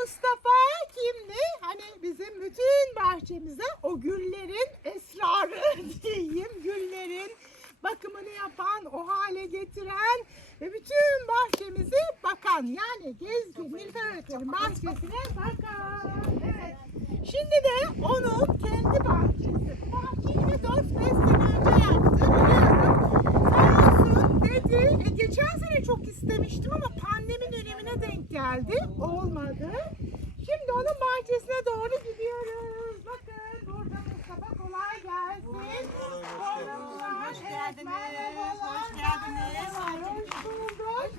Mustafa kimdi? Hani bizim bütün bahçemize o güllerin esrarı diyeyim. Güllerin bakımını yapan, o hale getiren ve bütün bahçemizi bakan yani gezgin Nilüfer öğretmenin bahçesine bakan. Evet. Şimdi de onun kendi bahçesi. Bu bahçeyi de 4-5 sene önce yaptı biliyorum. Sağ olsun dedi. E, geçen sene çok istemiştim ama pandemi dönemine denk geldi. Olmadı. Şimdi onun bahçesine doğru gidiyoruz. Bakın burada Mustafa kolay gelsin. Merhabalar. Hoş geldiniz. Merhabalar. Hoş geldiniz. Merhabalar, Hoş bulduk.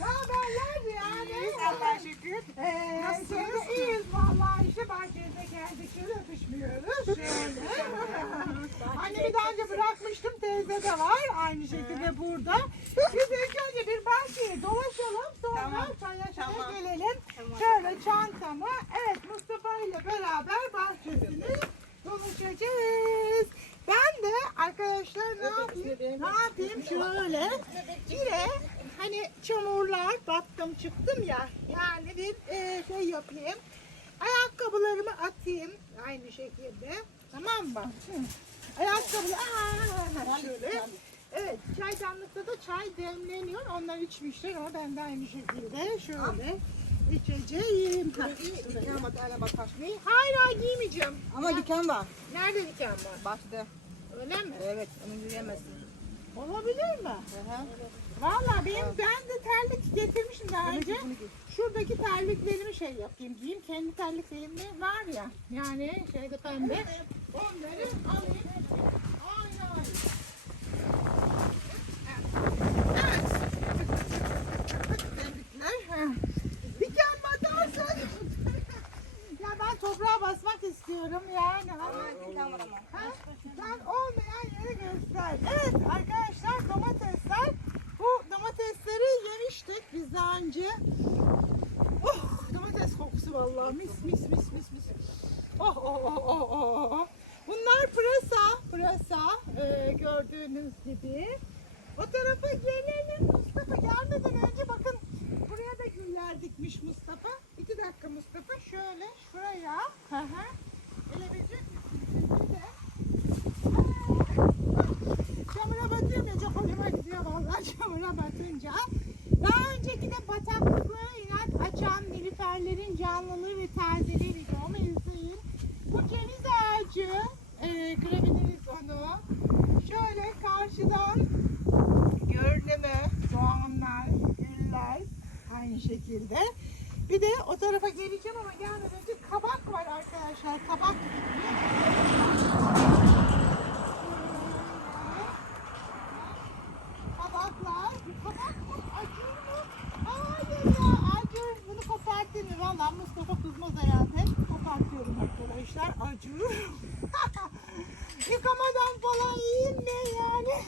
Ne haberler yani? Allah'a şükür. Ee, Nasılsınız? şöyle iyiyiz vallahi işte bahçenize geldik şöyle öpüşmüyoruz. Şöyle. Annemi daha önce bırakmıştım teyze de var aynı şekilde burada. Biz ilk önce bir bahçeyi dolaşalım sonra Tamam, paylaşmaya tamam. gelelim. Tamam. Şöyle çantamı evet Mustafa ile beraber bahçesini dolaşacağız. Ben de arkadaşlar ne yapayım? Ne yapayım şöyle. Yine hani çamurlar battım çıktım ya. Yani bir e, şey yapayım. Ayakkabılarımı atayım aynı şekilde. Tamam mı? Hı. Ayakkabılar Aa, şöyle. Evet çaydanlıkta da çay demleniyor. Onlar içmişler ama ben de aynı şekilde şöyle içeceğim. Bak hele bakar. ne? Hayır hayır giymeyeceğim. Ama diken var. Nerede diken var? Başta. Öyle mi? Evet onu yürüyemezsin. Olabilir mi? Hı hı. Valla benim ben de terlik getirmişim daha önce. Şuradaki terliklerimi şey yapayım giyeyim. Kendi terliklerim de var ya. Yani şeyde pembe. Onları alayım. Aynen. Evet. Tebrikler. Ha. Diken batarsın. ya ben toprağa basmak istiyorum yani. Ama diken var ama. Ha? Sen olmayan yeri göster. Evet arkadaşlar domatesler. Bu domatesleri yemiştik biz daha önce. Oh domates kokusu vallahi mis mis mis mis mis. Oh oh oh oh oh. oh. Bunlar pırasa, pırasa ee, gördüğünüz gibi. O tarafa gelelim Mustafa gelmeden önce bakın buraya da güller dikmiş Mustafa. İki dakika Mustafa şöyle şuraya. Hı hı. Gelebilecek misin? Bir de Çamura batıyor ya çok hoşuma gidiyor vallahi çamura batınca. Daha önceki de bataklıklara inat açan nilüferlerin canlılığı ve tazeleriyle onu izleyin. Bu ceviz ağacı e, görebiliriz onu. Şöyle karşıdan görünümü, soğanlar, güller aynı şekilde. Bir de o tarafa geleceğim ama gelmeden önce kabak var arkadaşlar. Kabak Kabaklar. Kabak mı? Acur mu? Hayır ya acur. Bunu koparttın mı? Valla Mustafa kızmaz herhalde. Kopartıyorum arkadaşlar. Acur. Yıkamadan falan yiyeyim mi yani?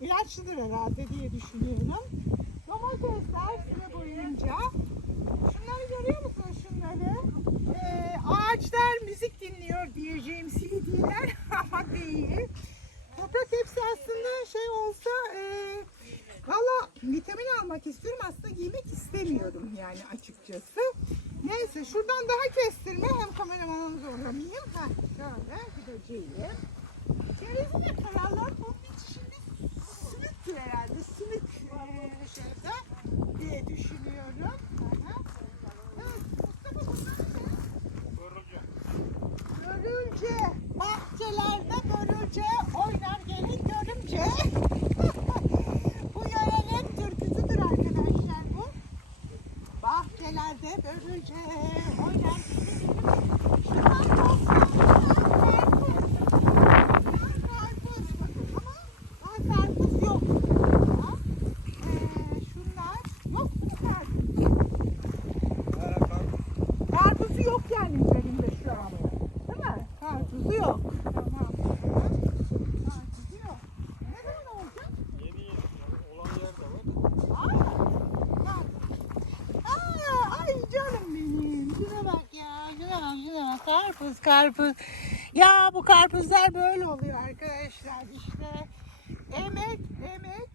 İlaçlıdır herhalde diye düşünüyorum. Domatesler sıra boyunca. Şunları görüyor musun şunları? Ee, ağaçlar müzik dinliyor diyeceğim CD'ler ama değil. Toprak hepsi aslında şey olsa e, valla vitamin almak istiyorum aslında giymek istemiyorum yani açıkçası. Neyse şuradan daha kestirme hem kameramanımı zorlamayayım. Ha şöyle gideceğim. Cevizi de kıralım. Bunun için şimdi simit herhalde. Simit e, şeyde diye düşünüyorum. Aha. Evet Mustafa bunlar ne? Görülce, bahçelerde görülce, oynar gelin görümce. bu yörenin türküsüdür arkadaşlar bu. Bahçelerde görülce, oynar gelin görümce. Şunlar karpuz. Şunlar karpuz. Ama daha karpuz yok. Ha? Ee, şunlar yok mu karpuz? Karpuzu yok yani üzerinde şu an. Değil mi? Karpuzu yok. Tamam. Karpuzu yok. Ne zaman olacak? Yeni yeni olan yer de var. Aa, bak. Aa, ay canım benim. Şuna bak ya. Şuna bak şuna bak. Karpuz. Ya bu karpuzlar böyle oluyor arkadaşlar. İşte emek emek.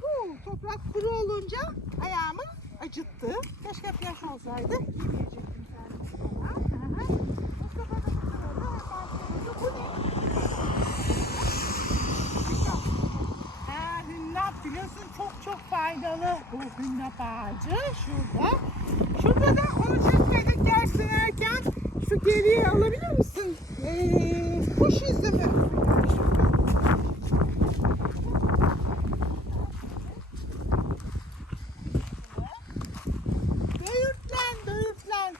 Bu toprak kuru olunca ayağımın acıttı. Keşke yaş olsaydı. Yemeyecektim. Ha, hünnap biliyorsun çok çok faydalı bu hünnap ağacı şurada. Şurada da onu çekmedik dersin erken. Şu geriye alabilir misin? Ee, kuş üzümü. Böğürtlen, böğürtlen.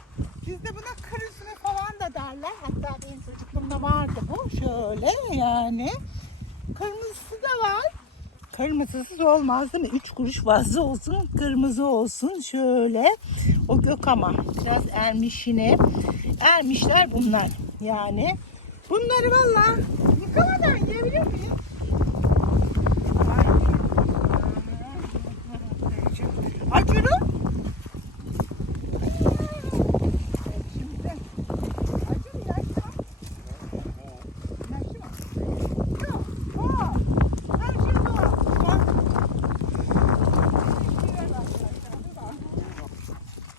Bizde buna kır üzümü falan da derler. Hatta benim çocukluğumda vardı bu. Şöyle yani. Kırmızısı da var. Kırmızısız olmaz değil mi? Üç kuruş fazla olsun, kırmızı olsun. Şöyle. O gök ama biraz ermişine. Ermişler bunlar. Yani. Bunları valla yıkamadan yiyebilir miyim? Acılı. Şimdi acı mı yaşlı mı? Yaşlı mı? Yok. O. Her şey doğal. Bak.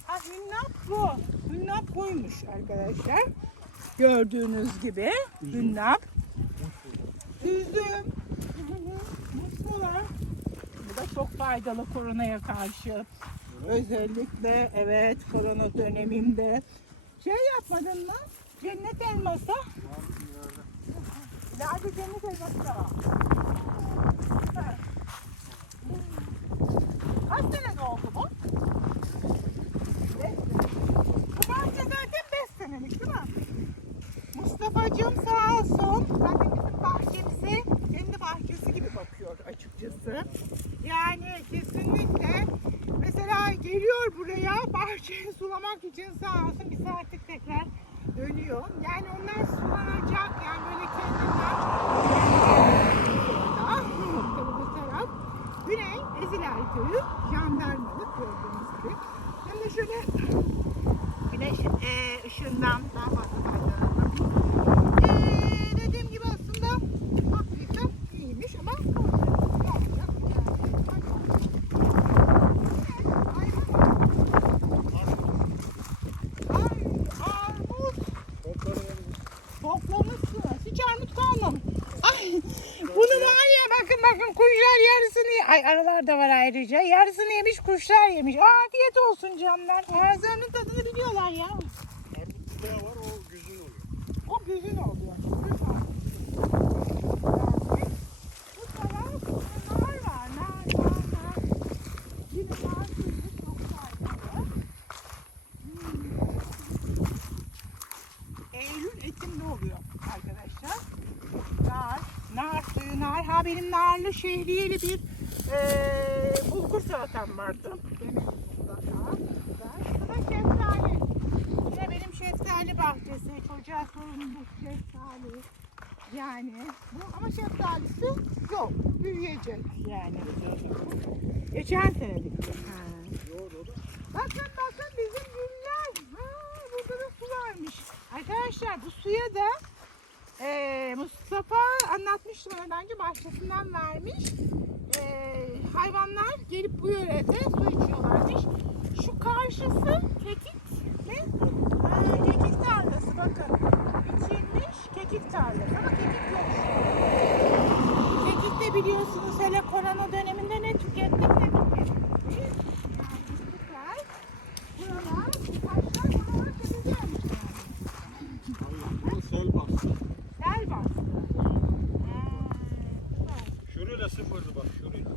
Ha hünnap bu. Hünnap buymuş arkadaşlar. Gördüğünüz gibi hünnap. Üzüm. Muskolar. Bu da çok faydalı koronaya karşı. Özellikle evet korona döneminde. Şey yapmadın mı? Cennet elması. İleride cennet elması da var. Kaç sene oldu bu? Beş sene. Bu bahçe zaten beş senelik değil mi? Mustafa'cığım sağ olsun. Zaten bizim bahçemize kendi bahçesi gibi bakıyor açıkçası. Yani kesinlikle mesela geliyor buraya bahçeyi sulamak için sağ olsun bir saatlik tekrar dönüyor. Yani onlar sulanacak yani böyle kendinden orada tabii bu taraf Güney Eziler Köyü jandarmalık gördüğünüz gibi. Hem de şöyle güneş e, ışığından daha fazla faydalanalım. E, dediğim gibi aslında hakikaten iyiymiş ama ne yapacak? Ay, armut toplamışsınız. Hiç armut kalmamış. Ay, bunu var ya bakın bakın kuşlar yarısını Ay arılar da var ayrıca. Yarısını yemiş kuşlar yemiş. Afiyet olsun canlar. Ağızlarının tadını biliyorlar ya. Daha var o güzün oluyor. O güzün oluyor. Bu taraf nar var. Nar, nar, nar. Yine nar sözü çok faydalı. Hmm. Eylül, Ekim'de oluyor arkadaşlar. Nar, nar. Ha benim narlı şehriyeli bir eee bulgur salatam vardı. Bu da şeftali. Yine benim şeftali bahçesi. Çocuğa sorun bu şeftali. Yani bu ama şeftalisi yok. Büyüyecek yani. Geçen senelik. Ha. Da. Bakın bakın bizim güller. Ha, burada da su varmış. Arkadaşlar bu suya da eee, Mustafa anlatmıştım öyle önce bahçesinden vermiş. Eee, hayvanlar gelip bu yörede su içiyorlarmış. Şu karşısı kekik ne? Ha, kekik tarlası bakın. Biçilmiş kekik tarlası ama kekik yok. Kekik de biliyorsunuz hele korona döneminde ne tükettik ne tükettik. Yani süper. Buralar, taşlar buralar temizlenmiş yani. Bu sel bastı. Sel bastı. Ha, Şurayla sıfırdı bak şurayla.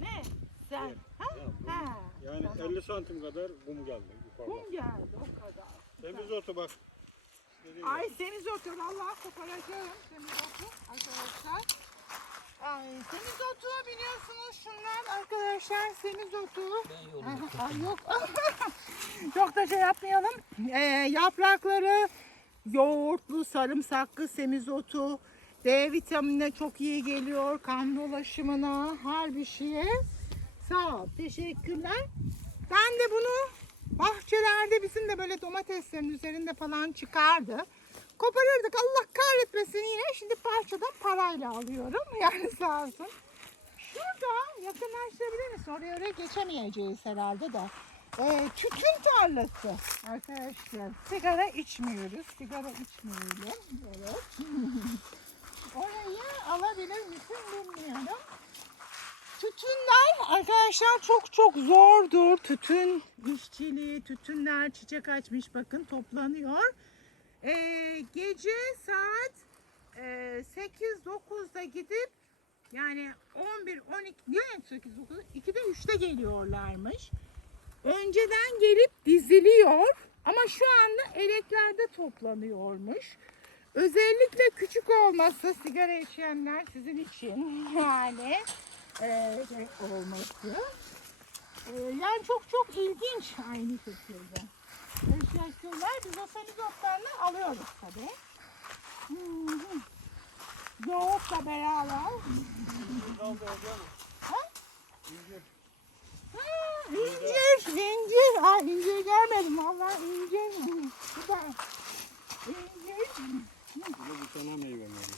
Ne? Sel. Ha? Ya, Ha. Yani Tamam. 50 santim kadar kum geldi yukarıdan. Kum geldi o kadar. Temiz otu bak. Ay semizotu vallahi koparacağım semizotu arkadaşlar. Ay semizotu biliyorsunuz şunlar arkadaşlar semizotu. Ay yok. Çok da şey yapmayalım. Ee, yaprakları yoğurtlu, sarımsaklı semizotu. D vitaminine çok iyi geliyor. Kan dolaşımına, her bir şeye. Sağ ol. Teşekkürler. Ben de bunu bahçelerde bizim de böyle domateslerin üzerinde falan çıkardı. Koparırdık Allah kahretmesin yine. Şimdi parçadan parayla alıyorum. Yani sağ olsun. Şurada yakınlaştırabilir misin? Oraya oraya geçemeyeceğiz herhalde de. e, tütün tarlası arkadaşlar. Sigara içmiyoruz. Sigara içmeyelim. Evet. Orayı alabilir misin bilmiyorum. Tütünler arkadaşlar çok çok zordur. Tütün işçiliği, tütünler çiçek açmış bakın toplanıyor. Ee, gece saat e, 8-9'da gidip yani 11, 12, niye 8, 9, 2'de 3'te geliyorlarmış. Önceden gelip diziliyor ama şu anda eleklerde toplanıyormuş. Özellikle küçük olması sigara içenler sizin için yani e, şey olması. E, yani çok çok ilginç aynı şekilde. Teşekkürler. Biz o semizotlarını alıyoruz tabii. Hı. Yoğurtla beraber. Ha? İncir. Ha, incir, incir. Ha, incir görmedim valla incir. Süper. İncir. Bu da bir tane meyve var.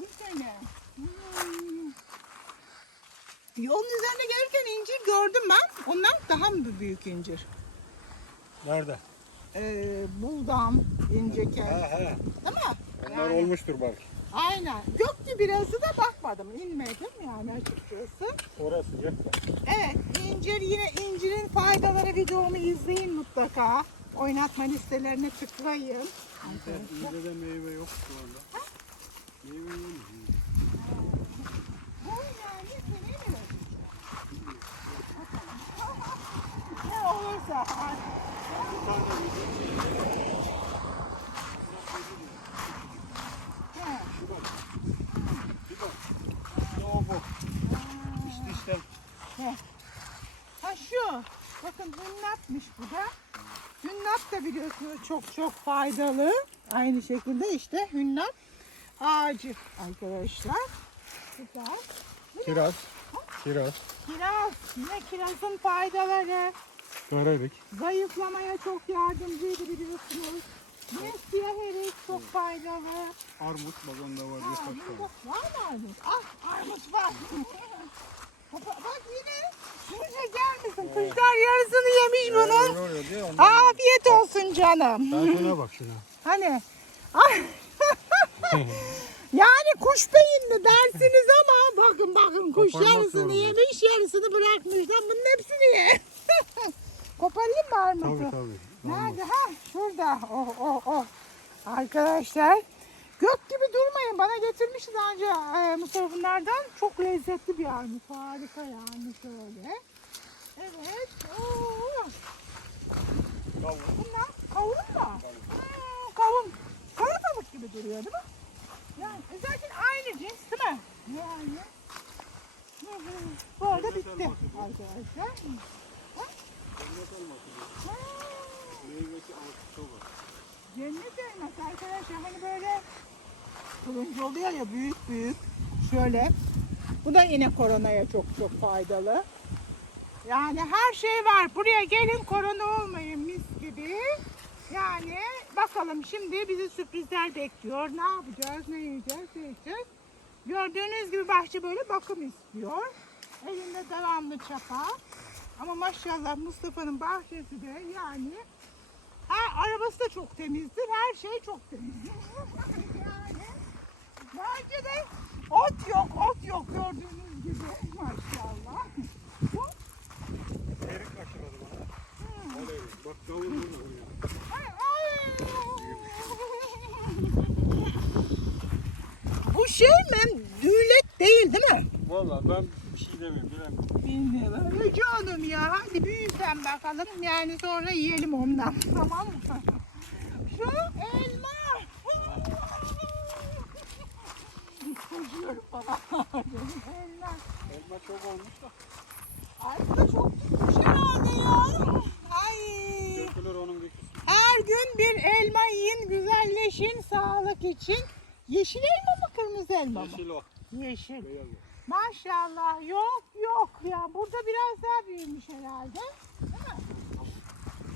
Bir tane. Hmm. Yolun üzerinde gelirken incir gördüm ben. Ondan daha mı büyük incir? Nerede? Ee, buldam, inceke. He he. Değil mi? Onlar Yani. olmuştur belki. Aynen. Göktü birazı da bakmadım. inmedim yani açıkçası. Orası cepte. Evet. incir yine incirin faydaları videomu izleyin mutlaka. Oynatma listelerine tıklayın. İncirde de meyve yok şu anda. Meyve yok. Ne olursa. Ha şu. Bakın hünnapmış bu da. Hünnap da biliyorsunuz çok çok faydalı. Aynı şekilde işte hünnap ağacı arkadaşlar. Güzel. Kiraz. Kiraz. Kiraz. Yine kirazın faydaları. Görelik. Zayıflamaya çok yardımcıydı biliyorsunuz. Yine siyah erik çok faydalı. Armut bak onda var. Ha, Yasak var. mı armut? Ah armut var. Bak yine. Şunu çeker misin? Kuşlar yarısını yemiş bunun. Diye ondan. Afiyet olsun canım. Sen şuna bak şuna. Hani ay. yani kuş beyinli dersiniz ama bakın bakın kuş Koparmak yarısını zorundayız. yemiş yarısını bırakmış. Lan bunun hepsini ye. Koparayım mı armutu? Tabii tabii. Nerede? Ha şurada. Oh oh oh. Arkadaşlar gök gibi Bana getirmişti daha önce e, Mustafa bunlardan. Çok lezzetli bir armut. Harika yani şöyle. Evet. Oo. Kavun. Bunlar kavun mu? Hmm, kavun. Salatalık gibi duruyor değil mi? Yani zaten aynı cins değil mi? Yani. Bu arada bitti arkadaşlar. Cennet elması. Ha, Meyvesi altı çok var. Cennet elması arkadaşlar hani böyle turuncu oluyor ya büyük büyük. Şöyle. Bu da yine koronaya çok çok faydalı. Yani her şey var. Buraya gelin korona olmayın mis gibi. Yani bakalım şimdi bizi sürprizler bekliyor. Ne yapacağız, ne yiyeceğiz, ne yiyeceğiz. Gördüğünüz gibi bahçe böyle bakım istiyor. Elinde devamlı çapa. Ama maşallah Mustafa'nın bahçesi de yani ha, arabası da çok temizdir. Her şey çok temiz. yani bahçede ot yok, ot yok gördüğünüz gibi. Maşallah. Bu Erik aşıladı bana. Erik. Bak kavun burada. Bu şey mi? Düğlet değil değil mi? Valla ben bir şey demiyorum. Bilmiyorum. Ay Canım ya. Hadi büyüsen bakalım. Yani sonra yiyelim ondan. Tamam mı? Şu elma. Koşuyorum falan. Elma. Elma çok olmuş da. Ay bu da çok tutmuş herhalde ya. Ay. Dökülür onun bir kısmı. Her gün bir elma yiyin, güzelleşin sağlık için. Yeşil elma mı, kırmızı elma mı? Yeşil o. Yeşil. Beyaz o. Maşallah yok yok ya. Burada biraz daha büyümüş herhalde. Değil mi?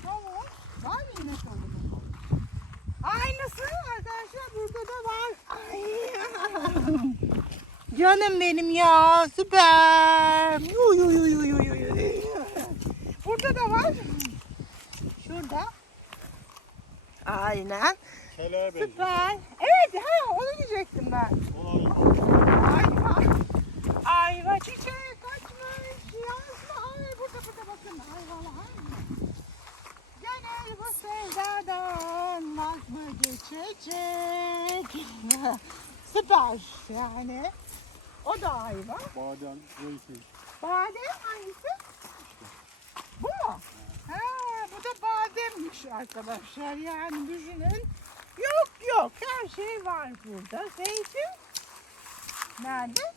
Tamam. Var mı yine kavunu? Aynısı arkadaşlar burada da var. Ay. Canım benim ya süper. Yuy yuy yuy yuy yuy. Burada da var. Aynen. Keleğe benziyor. Süper. Evet ha onu diyecektim ben. Ayva. Ayva çiçek açmış. Yazma. Ay burada burada bakın. Ayvalar. Gönül bu sevdadan vaz mı geçecek? Süper yani. O da ayva. Badem, zeytin. Badem hangisi? Bu mu? Ha, bu da bademmiş arkadaşlar. Yani düşünün. Yok yok her şey var burada. Zeytin. Nerede?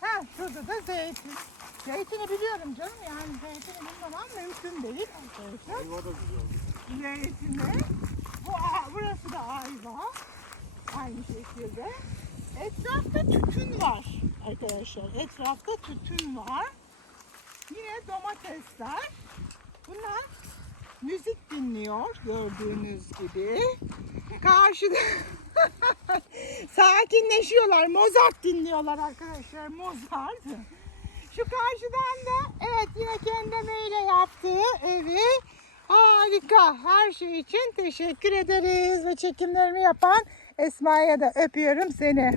Ha şurada da zeytin. Zeytini biliyorum canım yani zeytini bilmemem mümkün değil arkadaşlar. Ayva da güzel. Zeytini. Bu, burası da ayva. Aynı şekilde. Etrafta tütün var arkadaşlar. Etrafta tütün var. Yine domatesler. Bunlar müzik dinliyor gördüğünüz gibi. Karşıda sakinleşiyorlar. Mozart dinliyorlar arkadaşlar. Mozart. Şu karşıdan da evet yine kendi emeğiyle yaptığı evi harika. Her şey için teşekkür ederiz ve çekimlerimi yapan Esma'ya da öpüyorum seni.